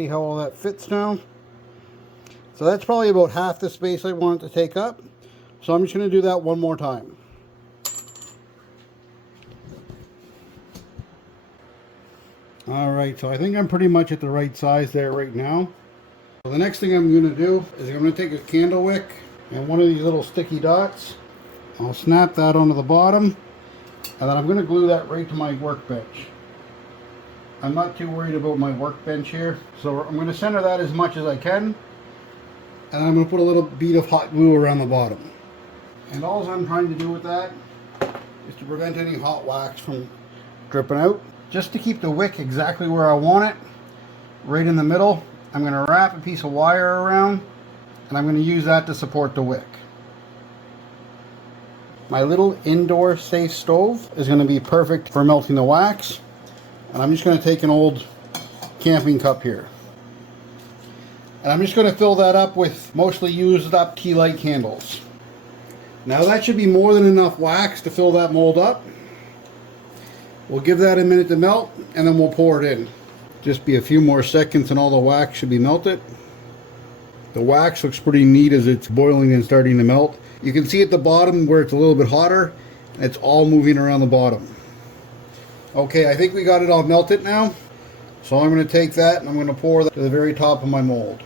See how all that fits now. So that's probably about half the space I want it to take up. So I'm just going to do that one more time. Alright, so I think I'm pretty much at the right size there right now. So the next thing I'm going to do is I'm going to take a candle wick and one of these little sticky dots. I'll snap that onto the bottom, and then I'm going to glue that right to my workbench. I'm not too worried about my workbench here, so I'm going to center that as much as I can, and I'm going to put a little bead of hot glue around the bottom. And all I'm trying to do with that is to prevent any hot wax from dripping out. Just to keep the wick exactly where I want it, right in the middle, I'm going to wrap a piece of wire around, and I'm going to use that to support the wick. My little indoor safe stove is going to be perfect for melting the wax, and I'm just going to take an old camping cup here. And I'm just going to fill that up with mostly used up tea light candles. Now that should be more than enough wax to fill that mold up. We'll give that a minute to melt, and then we'll pour it in. Just be a few more seconds and all the wax should be melted. The wax looks pretty neat as it's boiling and starting to melt. You can see at the bottom where it's a little bit hotter, it's all moving around the bottom. Okay, I think we got it all melted now. So I'm going to take that and I'm going to pour that to the very top of my mold.